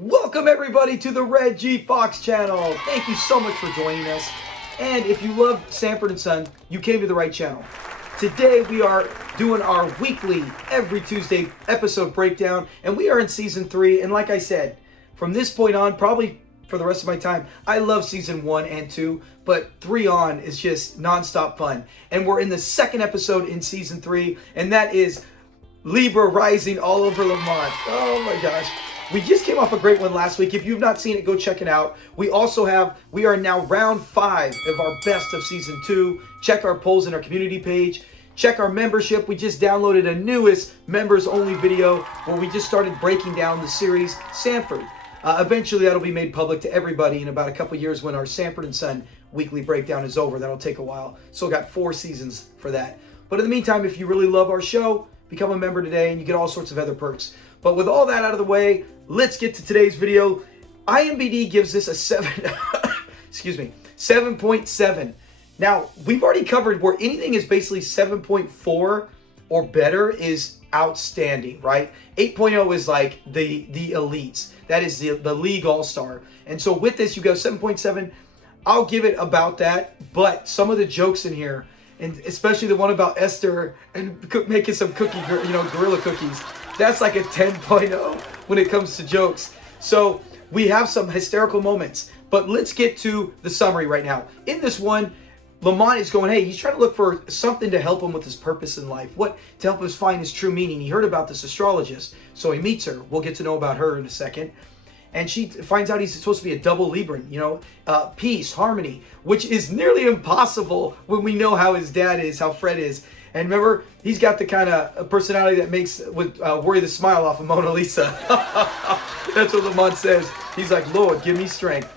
Welcome everybody to the Red G Fox channel. Thank you so much for joining us. And if you love Sanford and Son, you came to the right channel. Today we are doing our weekly, every Tuesday episode breakdown, and we are in season 3. And like I said, from this point on, probably for the rest of my time, I love season 1 and 2, but 3 on is just nonstop fun. And we're in the second episode in season 3, and that is Libra Rising all over Lamont. Oh my gosh. We just came off a great one last week. If you've not seen it, go check it out. We are now round 5 of our best of season 2. Check our polls in our community page. Check our membership. We just downloaded a newest members only video where we just started breaking down the series Sanford. Eventually that'll be made public to everybody in about a couple years when our Sanford and Son weekly breakdown is over. That'll take a while. So we got 4 seasons for that. But in the meantime, if you really love our show, become a member today and you get all sorts of other perks. But with all that out of the way, let's get to today's video. IMDb gives this a 7.7. Now, we've already covered where anything is basically 7.4 or better is outstanding, right? 8.0 is like the elites. That is the league all-star. And so with this, you go 7.7. I'll give it about that, but some of the jokes in here, and especially the one about Esther and making some gorilla cookies, that's like a 10.0 when it comes to jokes. So we have some hysterical moments, but let's get to the summary right now. In this one, Lamont is going, hey, he's trying to look for something to help him with his purpose in life, to help him find his true meaning. He heard about this astrologist, so he meets her. We'll get to know about her in a second. And she finds out he's supposed to be a double Libran, peace, harmony, which is nearly impossible when we know how his dad is, how Fred is. And remember, he's got the kind of personality that would worry the smile off of Mona Lisa. That's what Lamont says. He's like, Lord, give me strength.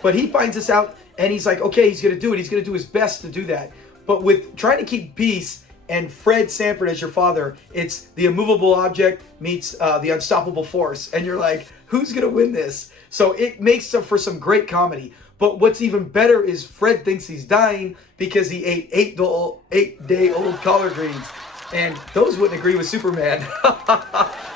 But he finds this out, and he's like, okay, he's going to do it. He's going to do his best to do that. But with trying to keep peace and Fred Sanford as your father, it's the immovable object meets the unstoppable force. And you're like, who's going to win this? So it makes for some great comedy. But what's even better is Fred thinks he's dying because he ate 8-day-old collard greens. And those wouldn't agree with Superman.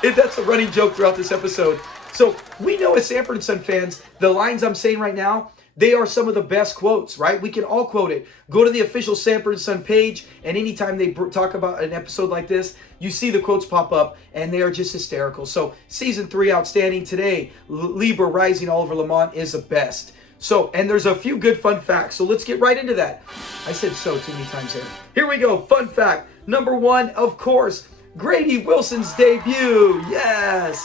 That's a running joke throughout this episode. So we know as Sanford and Son fans, the lines I'm saying right now, they are some of the best quotes, right? We can all quote it. Go to the official Sanford and Son page, and anytime they talk about an episode like this, you see the quotes pop up, and they are just hysterical. So season 3, outstanding. Today, Libra Rising all over Lamont is the best. So, and there's a few good fun facts. So let's get right into that. I said so too many times there. Here we go. Fun fact. Number 1, of course, Grady Wilson's debut. Yes.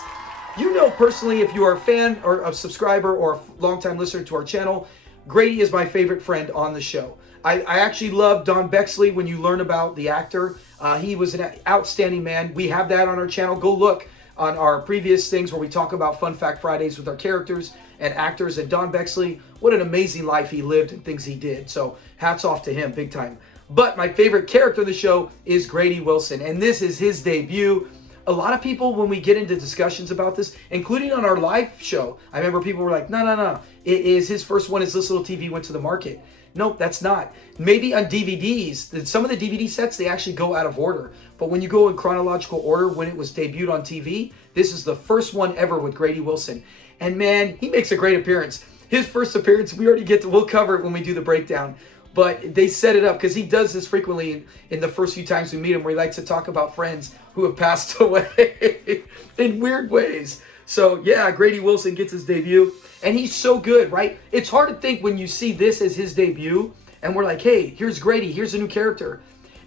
You know personally, if you are a fan or a subscriber or a longtime listener to our channel, Grady is my favorite friend on the show. I actually love Don Bexley when you learn about the actor. He was an outstanding man. We have that on our channel. Go look on our previous things where we talk about Fun Fact Fridays with our characters and actors. And Don Bexley, what an amazing life he lived and things he did. So hats off to him, big time. But my favorite character of the show is Grady Wilson, and this is his debut. A lot of people, when we get into discussions about this, including on our live show, I remember people were like, no. It is his first one as this little TV went to the market. Nope, that's not. Maybe on DVDs, some of the DVD sets, they actually go out of order. But when you go in chronological order when it was debuted on TV, this is the first one ever with Grady Wilson. And man, he makes a great appearance. His first appearance, we'll cover it when we do the breakdown. But they set it up because he does this frequently in the first few times we meet him, where he likes to talk about friends who have passed away in weird ways. So yeah, Grady Wilson gets his debut, and he's so good, right? It's hard to think when you see this as his debut, and we're like, hey, here's Grady, here's a new character.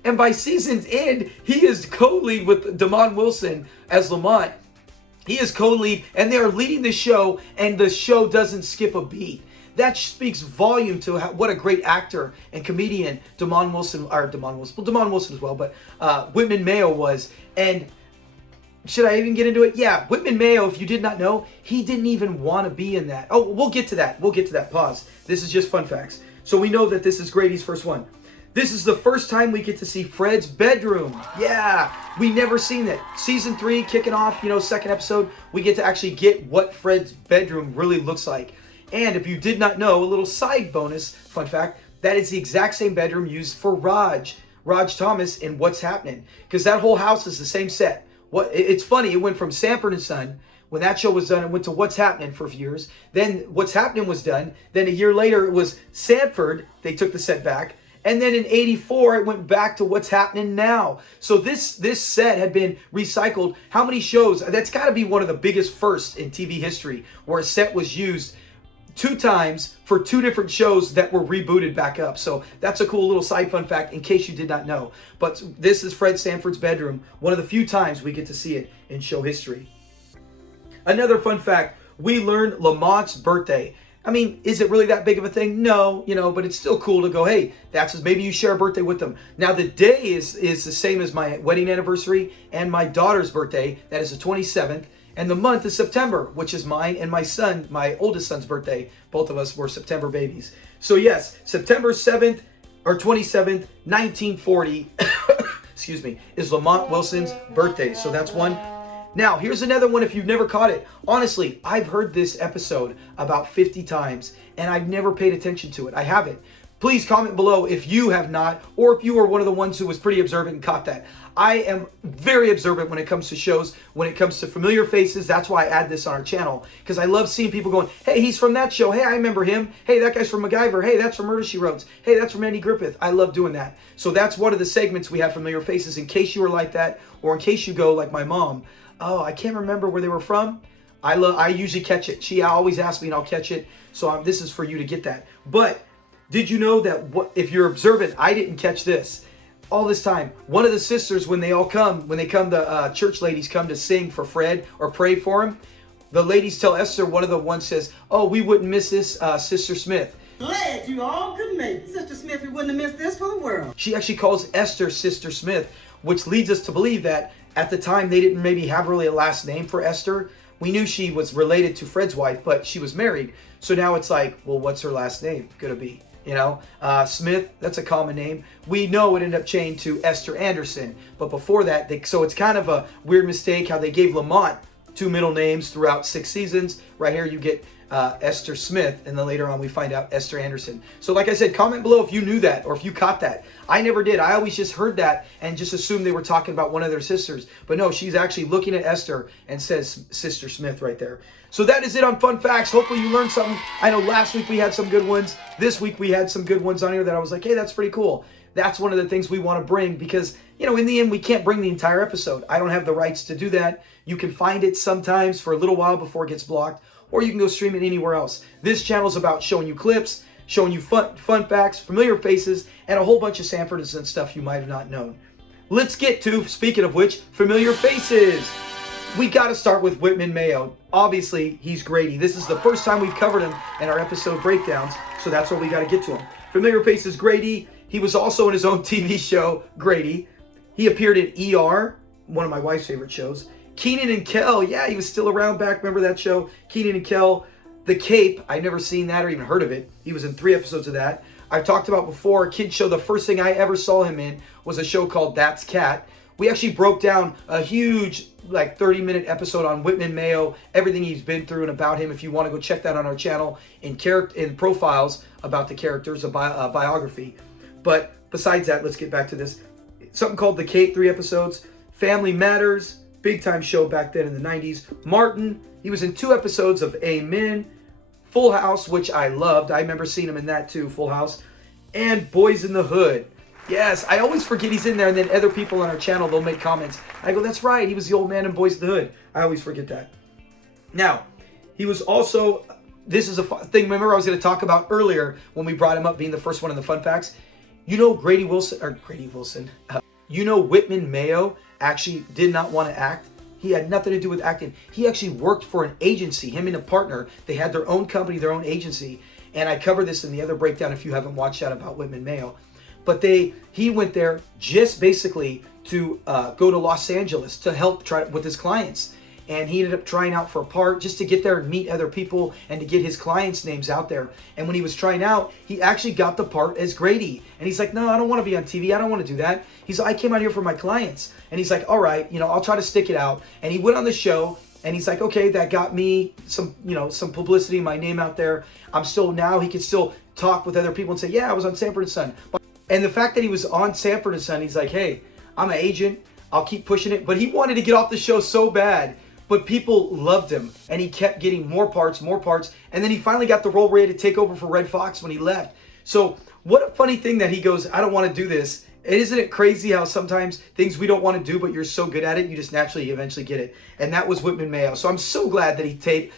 And by season's end, he is co-lead with Damon Wilson as Lamont. He is co-lead, and they are leading the show, and the show doesn't skip a beat. That speaks volume to what a great actor and comedian Damon Wilson as well, but Whitman Mayo was. And should I even get into it? Yeah, Whitman Mayo, if you did not know, he didn't even want to be in that. Oh, we'll get to that. Pause. This is just fun facts. So we know that this is Grady's first one. This is the first time we get to see Fred's bedroom. Yeah, we never seen that. Season 3 kicking off, second episode, we get to actually get what Fred's bedroom really looks like. And if you did not know, a little side bonus, fun fact, that is the exact same bedroom used for Raj Thomas in What's Happening. Because that whole house is the same set. It's funny, it went from Sanford and Son, When that show was done, it went to What's Happening for a few years. Then What's Happening was done. Then a year later, it was Sanford. They took the set back. And then in 84, it went back to What's Happening Now. So this set had been recycled. How many shows? That's got to be one of the biggest firsts in TV history, where a set was used 2 times for 2 different shows that were rebooted back up. So that's a cool little side fun fact in case you did not know. But this is Fred Sanford's bedroom, one of the few times we get to see it in show history. Another fun fact, we learned Lamont's birthday. I mean, is it really that big of a thing? No, but it's still cool to go, hey, maybe you share a birthday with them. Now, the day is the same as my wedding anniversary and my daughter's birthday. That is the 27th. And the month is September, which is mine and my oldest son's birthday. Both of us were September babies. So yes, September 7th or 27th, 1940, excuse me, is Lamont Wilson's birthday. So that's one. Now, here's another one if you've never caught it. Honestly, I've heard this episode about 50 times, and I've never paid attention to it. I haven't. Please comment below if you have not, or if you were one of the ones who was pretty observant and caught that. I am very observant when it comes to shows, when it comes to familiar faces. That's why I add this on our channel, because I love seeing people going, hey, he's from that show. Hey, I remember him. Hey, that guy's from MacGyver. Hey, that's from Murder, She Wrote. Hey, that's from Andy Griffith. I love doing that. So that's one of the segments we have, familiar faces, in case you were like that, or in case you go like my mom. Oh, I can't remember where they were from. I usually catch it. She always asks me and I'll catch it. So this is for you to get that. But did you know that if you're observant, I didn't catch this all this time. One of the sisters, when they come, the church ladies come to sing for Fred or pray for him. The ladies tell Esther, one of the ones says, oh, we wouldn't miss this, Sister Smith. Glad you all could make it. Sister Smith, we wouldn't have missed this for the world. She actually calls Esther Sister Smith, which leads us to believe that at the time they didn't maybe have really a last name for Esther. We knew she was related to Fred's wife, but she was married. So now it's like, well, what's her last name gonna be? Smith, that's a common name. We know it ended up changed to Esther Anderson. But before that, so it's kind of a weird mistake how they gave Lamont 2 middle names throughout 6 seasons. Right here you get Esther Smith, and then later on we find out Esther Anderson. So like I said, comment below if you knew that or if you caught that. I never did. I always just heard that and just assumed they were talking about one of their sisters. But no, she's actually looking at Esther and says Sister Smith right there. So that is it on Fun Facts. Hopefully you learned something. I know last week we had some good ones. This week we had some good ones on here that I was like, hey, that's pretty cool. That's one of the things we want to bring because, in the end, we can't bring the entire episode. I don't have the rights to do that. You can find it sometimes for a little while before it gets blocked, or you can go stream it anywhere else. This channel is about showing you clips, showing you fun facts, familiar faces, and a whole bunch of Sanford and stuff you might have not known. Let's get to, speaking of which, familiar faces. We got to start with Whitman Mayo. Obviously, he's Grady. This is the first time we've covered him in our episode breakdowns, so that's what we got to get to him. Familiar faces, Grady. He was also in his own TV show, Grady. He appeared in ER, one of my wife's favorite shows. Kenan and Kel, yeah, he was still around back. Remember that show? Kenan and Kel. The Cape, I'd never seen that or even heard of it. He was in 3 episodes of that. I've talked about before, a kid show. The first thing I ever saw him in was a show called That's Cat. We actually broke down a huge, 30-minute episode on Whitman Mayo, everything he's been through and about him. If you want to go check that on our channel in profiles about the characters, a biography. But besides that, let's get back to this. Something called The Cape, 3 episodes. Family Matters, big time show back then in the 90s. Martin, he was in 2 episodes of Amen. Full House, which I loved. I remember seeing him in that too, Full House. And Boys in the Hood. Yes, I always forget he's in there, and then other people on our channel, they'll make comments. I go, that's right, he was the old man in Boys in the Hood. I always forget that. Now, he was also, this is a thing, remember I was going to talk about earlier when we brought him up being the first one in the Fun Facts. Whitman Mayo actually did not want to act. He had nothing to do with acting. He actually worked for an agency, him and a partner. They had their own company, their own agency. And I covered this in the other breakdown if you haven't watched that about Whitman Mayo. But he went there just basically to go to Los Angeles to help try with his clients. And he ended up trying out for a part just to get there and meet other people and to get his clients' names out there. And when he was trying out, he actually got the part as Grady. And he's like, no, I don't want to be on TV. I don't want to do that. He's like, I came out here for my clients. And he's like, all right, I'll try to stick it out. And he went on the show and he's like, okay, that got me some publicity, my name out there. He can still talk with other people and say, yeah, I was on Sanford and Son. And the fact that he was on Sanford and Son, he's like, hey, I'm an agent. I'll keep pushing it. But he wanted to get off the show so bad. but people loved him, and he kept getting more parts, and then he finally got the role where he had to take over for Red Fox when he left. So what a funny thing that he goes, I don't want to do this. And isn't it crazy how sometimes things we don't want to do, but you're so good at it, you just naturally eventually get it. And that was Whitman Mayo. So I'm so glad that he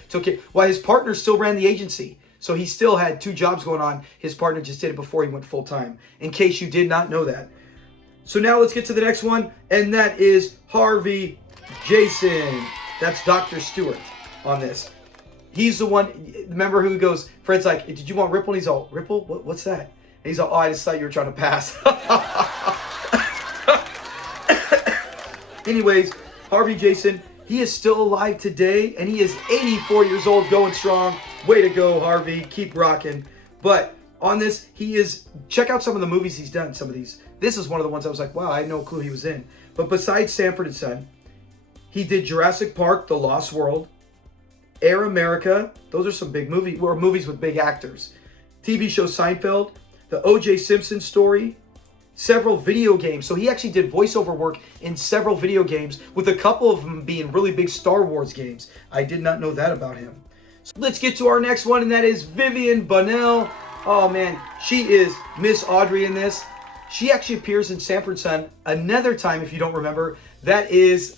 took it. While his partner still ran the agency. So he still had 2 jobs going on. His partner just did it before he went full time, in case you did not know that. So now let's get to the next one, and that is Harvey Jason. That's Dr. Stewart on this. He's the one, remember who goes, Fred's like, did you want Ripple? And he's all, Ripple? What's that? And he's all, oh, I just thought you were trying to pass. Anyways, Harvey Jason, he is still alive today, and he is 84 years old, going strong. Way to go, Harvey. Keep rocking. But on this, he is, check out some of the movies he's done, some of these. This is one of the ones I was like, wow, I had no clue he was in. But besides Sanford and Son, he did Jurassic Park, The Lost World, Air America. Those are some big movies, or movies with big actors. TV show Seinfeld, The O.J. Simpson Story, several video games. So he actually did voiceover work in several video games, with a couple of them being really big Star Wars games. I did not know that about him. So let's get to our next one, and that is Vivian Bonnell. Oh man, she is Miss Audrey in this. She actually appears in Sanford Son another time, if you don't remember. That is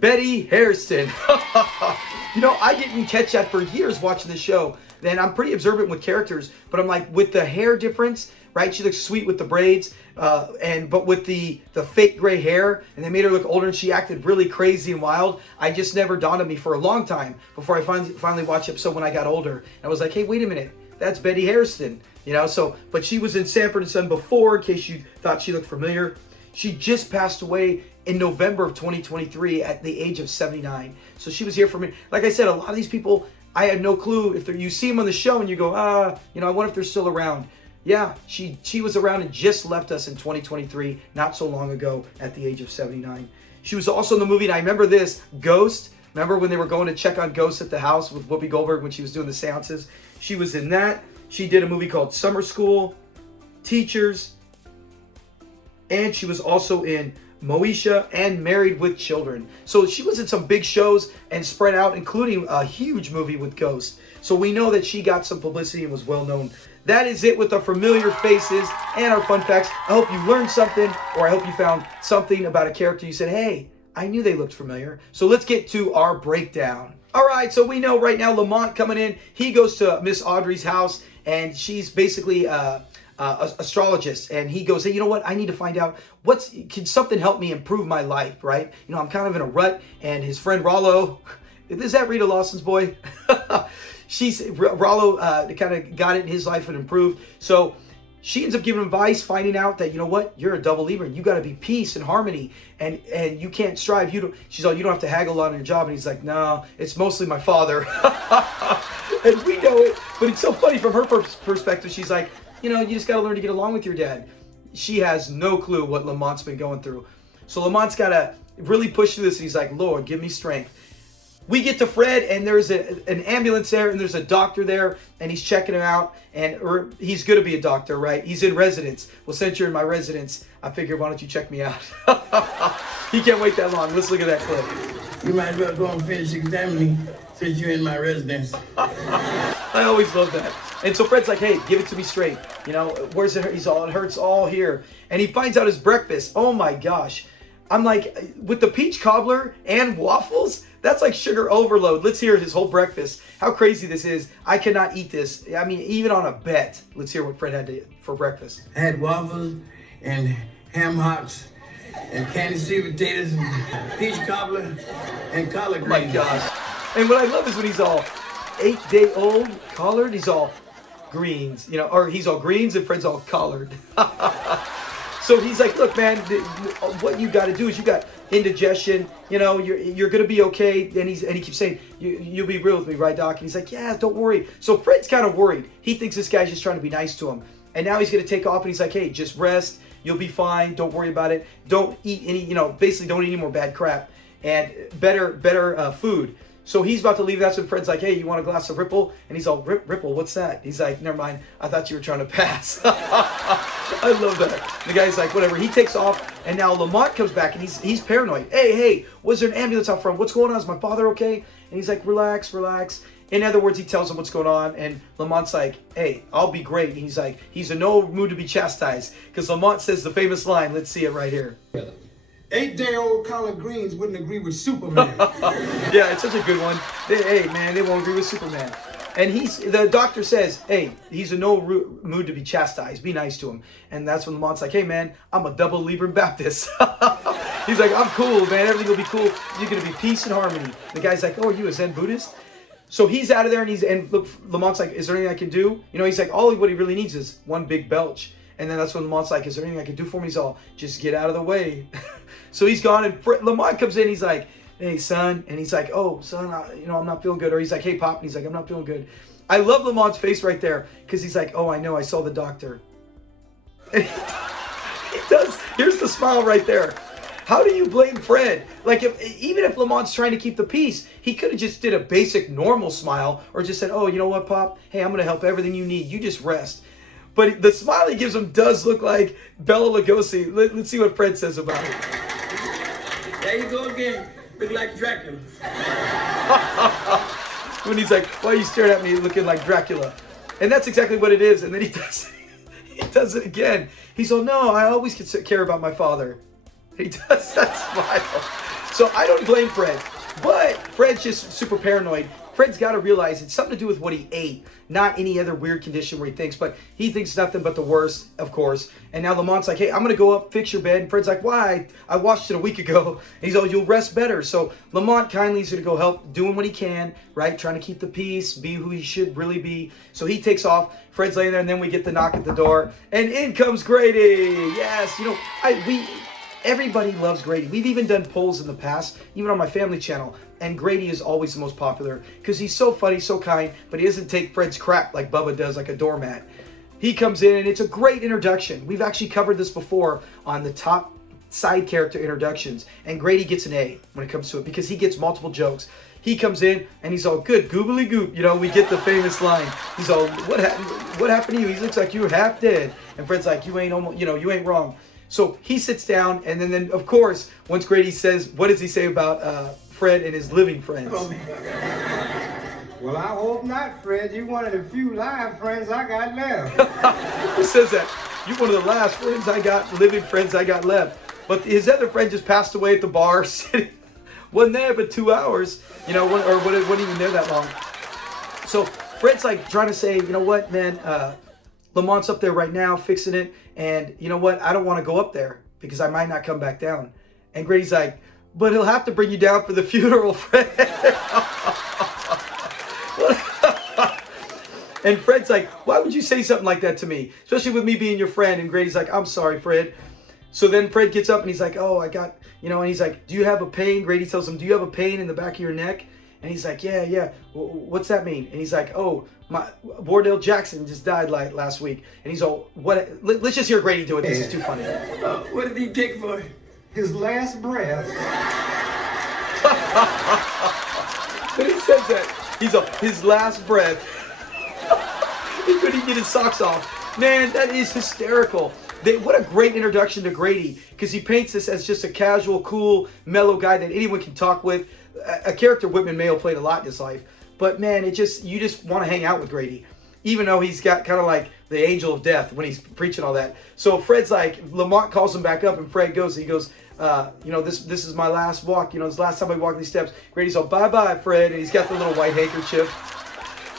Betty Hairston. You know, I didn't catch that for years watching the show. And I'm pretty observant with characters, but I'm like, with the hair difference, right? She looks sweet with the braids, but with the fake gray hair, and they made her look older, and she acted really crazy and wild. I just never dawned on me for a long time before I finally watched the episode when I got older. And I was like, hey, wait a minute, that's Betty Hairston, you know? So, but she was in Sanford and Son before, in case you thought she looked familiar. She just passed away in November of 2023 at the age of 79. So she was here for me. Like I said, a lot of these people, I had no clue. If you see them on the show and you go, you know, I wonder if they're still around. Yeah, she was around and just left us in 2023, not so long ago, at the age of 79. She was also in the movie, and I remember this, Ghost. Remember when they were going to check on ghosts at the house with Whoopi Goldberg when she was doing the seances? She was in that. She did a movie called Summer School, Teachers, and she was also in Moesha and Married with Children. So she was in some big shows and spread out, including a huge movie with Ghost. So we know that she got some publicity and was well known. That is it with our familiar faces and our fun facts. I hope you learned something, or I hope you found something about a character you said, hey, I knew they looked familiar. So let's get to our breakdown. All right, so we know right now Lamont coming in. He goes to Miss Audrey's house, and she's basically astrologist, and he goes, hey, you know what, I need to find out can something help me improve my life, right? You know, I'm kind of in a rut. And his friend Rollo, is that Rita Lawson's boy? Rollo kind of got it in his life and improved. So she ends up giving advice, finding out that, you know what, you're a double Libra, you got to be peace and harmony, and you can't strive. She's all, you don't have to haggle on your job. And he's like, no, it's mostly my father. And we know it, but it's so funny from her perspective. She's like, you know, you just got to learn to get along with your dad. She has no clue what Lamont's been going through. So Lamont's got to really push through this. And he's like, Lord, give me strength. We get to Fred, and there's an ambulance there, and there's a doctor there, and he's checking him out, or he's going to be a doctor, right? He's in residence. Well, since you're in my residence, I figured, why don't you check me out? He can't wait that long. Let's look at that clip. You might as well go and finish examining since you're in my residence. I always love that. And so Fred's like, hey, give it to me straight. You know, where's it hurt? He's all, it hurts all here. And he finds out his breakfast. Oh my gosh. I'm like, with the peach cobbler and waffles, that's like sugar overload. Let's hear his whole breakfast. How crazy this is. I cannot eat this. I mean, even on a bet. Let's hear what Fred had for breakfast. I had waffles and ham hocks and candy sweet potatoes and peach cobbler and collard greens. Oh my gosh. And what I love is when he's all 8-day-old collard, he's all greens, you know, or he's all greens and Fred's all collard. So he's like, look, man, what you got to do is you got indigestion, you know, you're going to be okay. And he keeps saying, you'll be real with me, right, Doc? And he's like, yeah, don't worry. So Fred's kind of worried. He thinks this guy's just trying to be nice to him. And now he's going to take off, and he's like, hey, just rest. You'll be fine. Don't worry about it. Don't eat any, you know, basically don't eat any more bad crap, and better food. So he's about to leave. That's when Fred's like, hey, you want a glass of Ripple? And he's all, Ripple, what's that? He's like, never mind. I thought you were trying to pass. I love that. The guy's like, whatever. He takes off, and now Lamont comes back, and he's paranoid. Hey, was there an ambulance out front? What's going on? Is my father okay? And he's like, relax. In other words, he tells him what's going on, and Lamont's like, hey, I'll be great. And he's like, he's in no mood to be chastised, because Lamont says the famous line. Let's see it right here. 8-day-old collard greens wouldn't agree with Superman. Yeah, it's such a good one. Hey, man, they won't agree with Superman. And the doctor says, hey, he's in no mood to be chastised. Be nice to him. And that's when Lamont's like, hey, man, I'm a double Libra Baptist. He's like, I'm cool, man. Everything will be cool. You're going to be peace and harmony. The guy's like, oh, are you a Zen Buddhist? So he's out of there, and look, Lamont's like, is there anything I can do? You know, he's like, what he really needs is one big belch. And then that's when Lamont's like, is there anything I can do for him? He's all, just get out of the way. So he's gone, and Lamont comes in. He's like, hey, son. And he's like, oh, son, I'm not feeling good. Or he's like, hey, Pop. And he's like, I'm not feeling good. I love Lamont's face right there, because he's like, oh, I know. I saw the doctor. And he does. Here's the smile right there. How do you blame Fred? Like, even if Lamont's trying to keep the peace, he could have just did a basic normal smile, or just said, oh, you know what, Pop? Hey, I'm going to help everything you need. You just rest. But the smile he gives him does look like Bela Lugosi. Let's see what Fred says about it. There you go again. Look like Dracula. When he's like, why are you staring at me looking like Dracula? And that's exactly what it is. And then he does it again. He's all, no, I always care about my father. He does that smile. So I don't blame Fred. But Fred's just super paranoid. Fred's got to realize it's something to do with what he ate, not any other weird condition where he thinks. But he thinks nothing but the worst, of course. And now Lamont's like, hey, I'm going to go up, fix your bed. And Fred's like, why? I washed it a week ago. And he's all, you'll rest better. So Lamont kindly is going to go help, doing what he can, right? Trying to keep the peace, be who he should really be. So he takes off. Fred's laying there, and then we get the knock at the door. And in comes Grady. Yes, everybody loves Grady. We've even done polls in the past, even on my family channel. And Grady is always the most popular because he's so funny, so kind, but he doesn't take Fred's crap like Bubba does, like a doormat. He comes in, and it's a great introduction. We've actually covered this before on the top side character introductions. And Grady gets an A when it comes to it because he gets multiple jokes. He comes in, and he's all, good, goobly goop. We get the famous line. He's all, what happened to you? He looks like you're half dead. And Fred's like, you ain't wrong. So he sits down, and then of course, once Grady says, what does he say about Fred and his living friends? Well, I hope not, Fred. You're one of the few live friends I got left. He says that. You're one of the last living friends I got left. But his other friend just passed away at the bar, wasn't there but 2 hours, wasn't even there that long. So Fred's like trying to say, you know what, man, Lamont's up there right now fixing it, and you know what, I don't want to go up there because I might not come back down. And Grady's like, but he'll have to bring you down for the funeral, Fred. And Fred's like, why would you say something like that to me? Especially with me being your friend. And Grady's like, I'm sorry, Fred. So then Fred gets up and he's like, oh, I got, and he's like, do you have a pain? Grady tells him, do you have a pain in the back of your neck? And he's like, yeah. What's that mean? And he's like, oh, my Wardell Jackson just died last week. And he's all, what? Let's just hear Grady do it. This is too funny. What did he take for his last breath? When he says that, he's all, his last breath. He couldn't get his socks off. Man, that is hysterical. What a great introduction to Grady, because he paints this as just a casual, cool, mellow guy that anyone can talk with. A character Whitman Mayo played a lot in his life. But man, you just want to hang out with Grady, even though he's got kind of like the angel of death when he's preaching all that. So Fred's like, Lamont calls him back up, and Fred goes, this is my last walk. This last time I walk these steps. Grady's all, bye-bye, Fred. And he's got the little white handkerchief.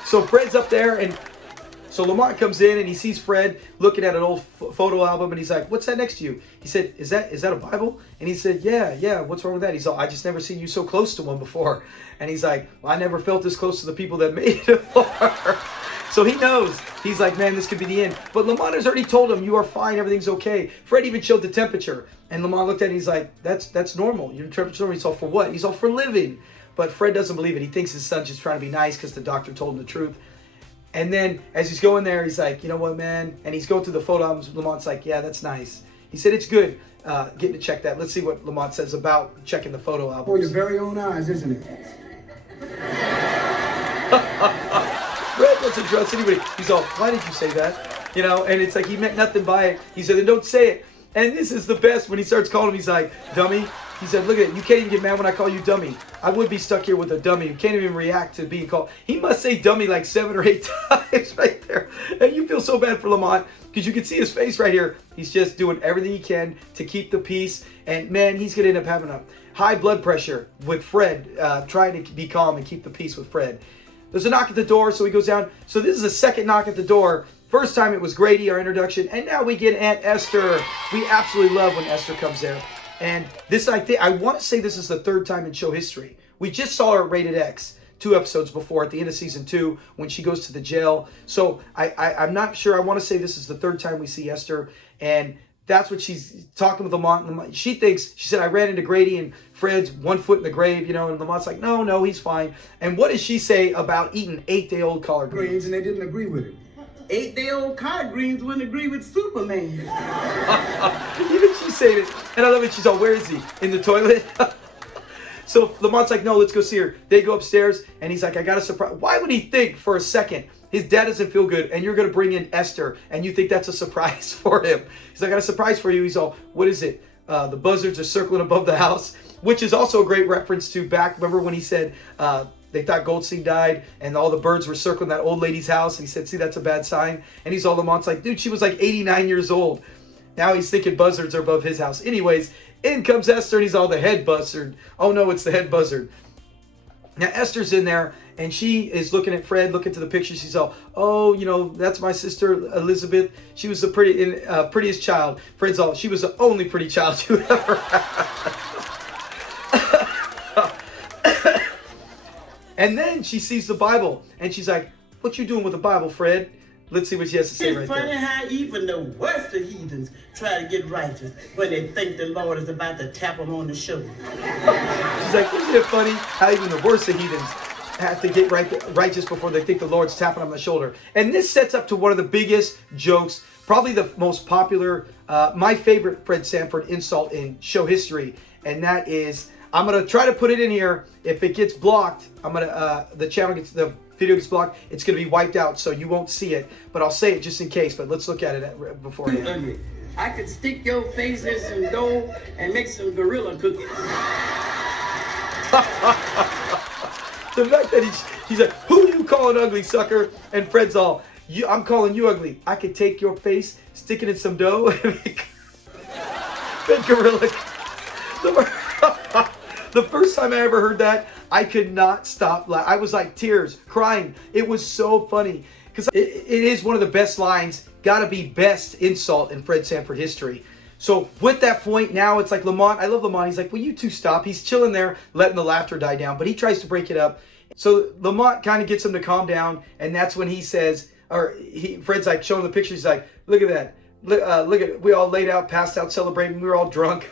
So Fred's up there, and so Lamont comes in, and he sees Fred looking at an old photo album, and he's like, what's that next to you? He said, is that a Bible? And he said, yeah, what's wrong with that? He's all, I just never seen you so close to one before. And he's like, well, I never felt this close to the people that made it before. So he knows. He's like, man, this could be the end. But Lamont has already told him, you are fine, everything's okay. Fred even showed the temperature. And Lamont looked at it, and he's like, that's normal. Your temperature's normal. He's all, for what? He's all, for living. But Fred doesn't believe it. He thinks his son's just trying to be nice because the doctor told him the truth. And then as he's going there, he's like, you know what, man? And he's going through the photo albums. Lamont's like, yeah, that's nice. He said, it's good getting to check that. Let's see what Lamont says about checking the photo albums. For your very own eyes, isn't it? Fred doesn't trust anybody. He's all, why did you say that? You know, and it's like he meant nothing by it. He said, then don't say it. And this is the best when he starts calling him, he's like, dummy. He said, look at it, you can't even get mad when I call you dummy. I would be stuck here with a dummy who can't even react to being called. He must say dummy like 7 or 8 times right there. And you feel so bad for Lamont because you can see his face right here. He's just doing everything he can to keep the peace. And man, he's going to end up having a high blood pressure with Fred, trying to be calm and keep the peace with Fred. There's a knock at the door, so he goes down. So this is the second knock at the door. First time it was Grady, our introduction, and now we get Aunt Esther. We absolutely love when Esther comes there. And this, I want to say this is the third time in show history. We just saw her at Rated X 2 episodes before at the end of season 2 when she goes to the jail. So I'm not sure. I want to say this is the third time we see Esther, and that's what she's talking with Lamont. She thinks, she said, I ran into Grady and Fred's 1 foot in the grave, you know, and Lamont's like, no, he's fine. And what does she say about eating 8-day-old collard greens? And they didn't agree with it. 8-day-old collard greens wouldn't agree with Superman. Even she said it. And I love it. She's all, where is he? In the toilet? So Lamont's like, no, let's go see her. They go upstairs, and he's like, I got a surprise. Why would he think for a second his dad doesn't feel good, and you're going to bring in Esther, and you think that's a surprise for him? He's like, I got a surprise for you. He's all, what is it? The buzzards are circling above the house, which is also a great reference to back. Remember when he said they thought Goldstein died, and all the birds were circling that old lady's house, and he said, see, that's a bad sign. And he's all, Lamont's like, dude, she was like 89 years old. Now he's thinking buzzards are above his house. Anyways, in comes Esther, and he's all, the head buzzard. Oh no, it's the head buzzard. Now Esther's in there, and she is looking at Fred, looking to the picture. She's all, oh, you know, that's my sister Elizabeth. She was the prettiest child. Fred's all, she was the only pretty child you ever had. And then she sees the Bible, and she's like, what you doing with the Bible, Fred? Let's see what she has to say right there. It's funny how even the worst of heathens try to get righteous when they think the Lord is about to tap them on the shoulder. She's like, isn't it funny how even the worst of heathens have to get righteous before they think the Lord's tapping on the shoulder? And this sets up to one of the biggest jokes, probably the most popular, my favorite Fred Sanford insult in show history, and that is, I'm going to try to put it in here. If it gets blocked, the video gets blocked, it's going to be wiped out, so you won't see it. But I'll say it just in case, but let's look at it beforehand. I could stick your face in some dough and make some gorilla cookies. The fact that he's like, who you calling ugly, sucker? And Fred's all, I'm calling you ugly. I could take your face, stick it in some dough, and make that gorilla. The first time I ever heard that, I could not stop laughing. I was like tears, crying. It was so funny because it is one of the best lines, gotta be best insult in Fred Sanford history. So with that point, now it's like Lamont, I love Lamont. He's like, will you two stop? He's chilling there, letting the laughter die down, but he tries to break it up. So Lamont kind of gets him to calm down, and that's when he says, Fred's like showing the picture. He's like, look at that. Look at it. We all laid out, passed out, celebrating. We were all drunk.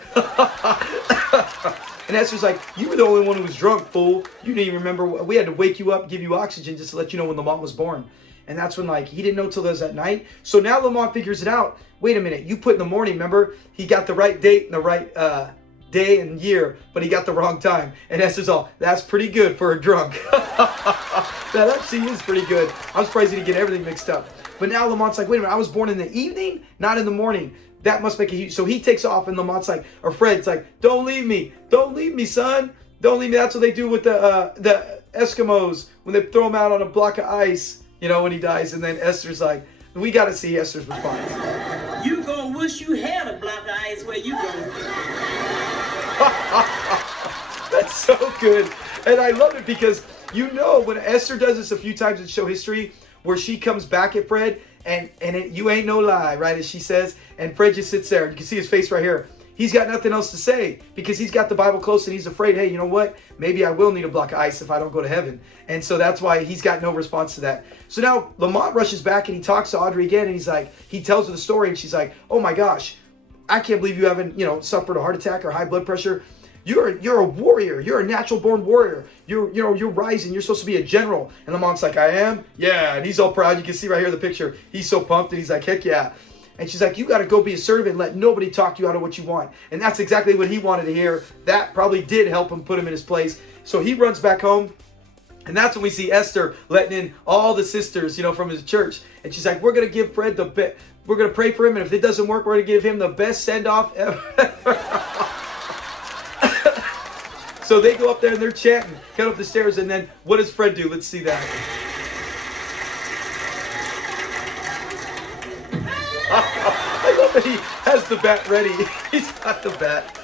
And Esther's like, you were the only one who was drunk, fool. You didn't even remember. We had to wake you up, give you oxygen just to let you know when Lamont was born. And that's when, like, he didn't know till it was at night. So now Lamont figures it out. Wait a minute. You put in the morning, remember? He got the right date and the right day and year, but he got the wrong time. And Esther's all, that's pretty good for a drunk. That actually is pretty good. I'm surprised he didn't get everything mixed up. But now Lamont's like, wait a minute, I was born in the evening, not in the morning. That must make a huge... So he takes off, and Lamont's like, or Fred's like, don't leave me, son. Don't leave me. That's what they do with the Eskimos when they throw him out on a block of ice, you know, when he dies. And then Esther's like, we got to see Esther's response. You gonna wish you had a block of ice where you go. That's so good. And I love it because, you know, when Esther does this a few times in show history, where she comes back at Fred, and you ain't no lie, right, as she says, and Fred just sits there. You can see his face right here. He's got nothing else to say because he's got the Bible close, and he's afraid, hey, you know what? Maybe I will need a block of ice if I don't go to heaven. And so that's why he's got no response to that. So now Lamont rushes back, and he talks to Audrey again, and he's like, he tells her the story, and she's like, oh my gosh, I can't believe you haven't, you know, suffered a heart attack or high blood pressure. You're a warrior. You're a natural born warrior. You're rising. You're supposed to be a general. And Lamont's like, I am? Yeah. And he's all proud. You can see right here the picture. He's so pumped, and he's like, heck yeah. And she's like, you got to go be assertive and let nobody talk you out of what you want. And that's exactly what he wanted to hear. That probably did help him put him in his place. So he runs back home. And that's when we see Esther letting in all the sisters, from his church. And she's like, we're going to give Fred we're going to pray for him. And if it doesn't work, we're going to give him the best send-off ever. So they go up there and they're chanting, come up the stairs. And then what does Fred do? Let's see that. I love that he has the bat ready. He's got the bat.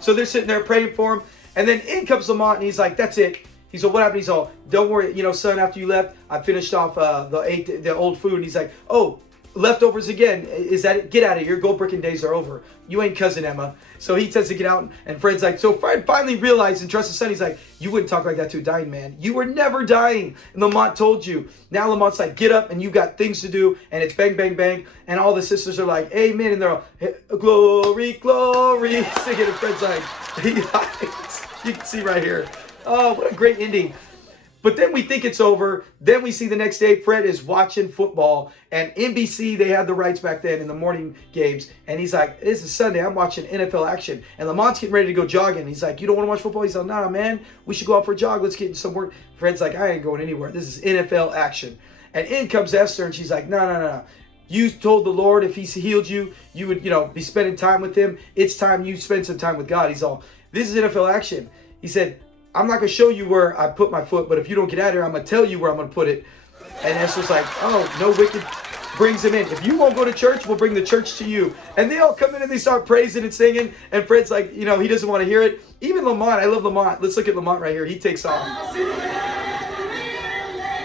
So they're sitting there praying for him. And then in comes Lamont and he's like, that's it. He's like, what happened? He's all, don't worry, son, after you left, I finished off the old food. And he's like, oh, leftovers again. Is that it? Get out of here. Gold bricking days are over. You ain't cousin Emma. So he tends to get out, and Fred's like, so Fred finally realized and trusts his son. He's like, you wouldn't talk like that to a dying man. You were never dying. And Lamont told you. Now Lamont's like, get up, and you got things to do. And it's bang, bang, bang. And all the sisters are like, amen. And they're all, glory, glory. Singing, and Fred's like, he hides. You can see right here. Oh, what a great ending. But then we think it's over. Then we see the next day, Fred is watching football. And NBC, they had the rights back then in the morning games. And he's like, this is Sunday. I'm watching NFL action. And Lamont's getting ready to go jogging. He's like, you don't want to watch football? He's like, nah, man. We should go out for a jog. Let's get in some work. Fred's like, I ain't going anywhere. This is NFL action. And in comes Esther. And she's like, no. You told the Lord if he healed you, you would, be spending time with him. It's time you spend some time with God. He's all, this is NFL action. He said, I'm not going to show you where I put my foot, but if you don't get out of here, I'm going to tell you where I'm going to put it. And Esther's like, oh, no wicked, brings him in. If you won't go to church, we'll bring the church to you. And they all come in and they start praising and singing. And Fred's like, he doesn't want to hear it. Even Lamont, I love Lamont. Let's look at Lamont right here. He takes off.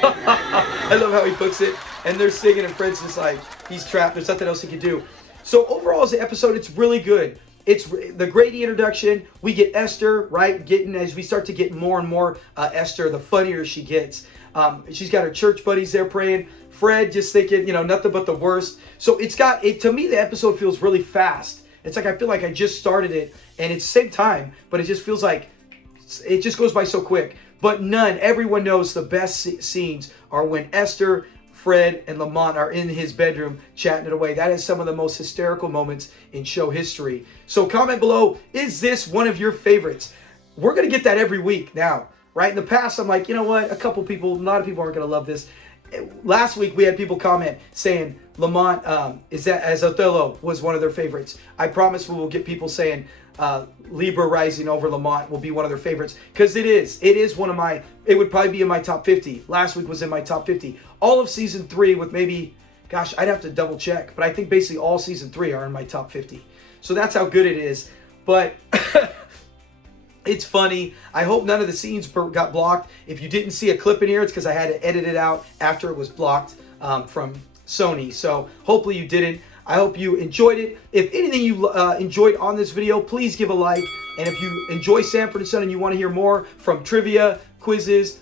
I love how he puts it. And they're singing and Fred's just like, he's trapped. There's nothing else he can do. So overall as an episode, it's really good. It's the Grady introduction. We get Esther, right? As we start to get more and more Esther, the funnier she gets. She's got her church buddies there praying. Fred just thinking, nothing but the worst. So to me, the episode feels really fast. It's like I feel like I just started it and it's the same time, but it just feels like it just goes by so quick. But everyone knows the best scenes are when Esther, Fred, and Lamont are in his bedroom chatting it away. That is some of the most hysterical moments in show history. So comment below, is this one of your favorites? We're going to get that every week now, right? In the past, I'm like, you know what? A lot of people aren't going to love this. Last week, we had people comment saying Lamont, as Othello was one of their favorites. I promise we will get people saying Libra Rising over Lamont will be one of their favorites. Because it is. It is one of my, it would probably be in my top 50. Last week was in my top 50. All of season 3 with maybe, gosh, I'd have to double check. But I think basically all season 3 are in my top 50. So that's how good it is. But it's funny. I hope none of the scenes got blocked. If you didn't see a clip in here, it's because I had to edit it out after it was blocked from Sony. So hopefully you didn't. I hope you enjoyed it. If anything you enjoyed on this video, please give a like. And if you enjoy Sanford & Son and you want to hear more from trivia, quizzes,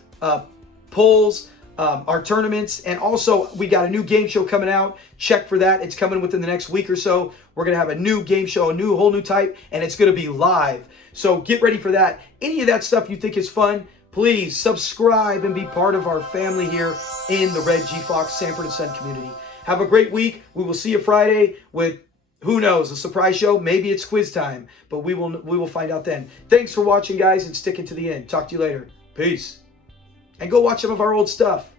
polls, our tournaments, and also we got a new game show coming out. Check for that. It's coming within the next week or so. We're going to have a new game show, whole new type, and it's going to be live. So get ready for that. Any of that stuff you think is fun, please subscribe and be part of our family here in the Red G Fox Sanford & Son community. Have a great week. We will see you Friday with, who knows, a surprise show. Maybe it's quiz time, but we will find out then. Thanks for watching, guys, and sticking to the end. Talk to you later. Peace. And go watch some of our old stuff.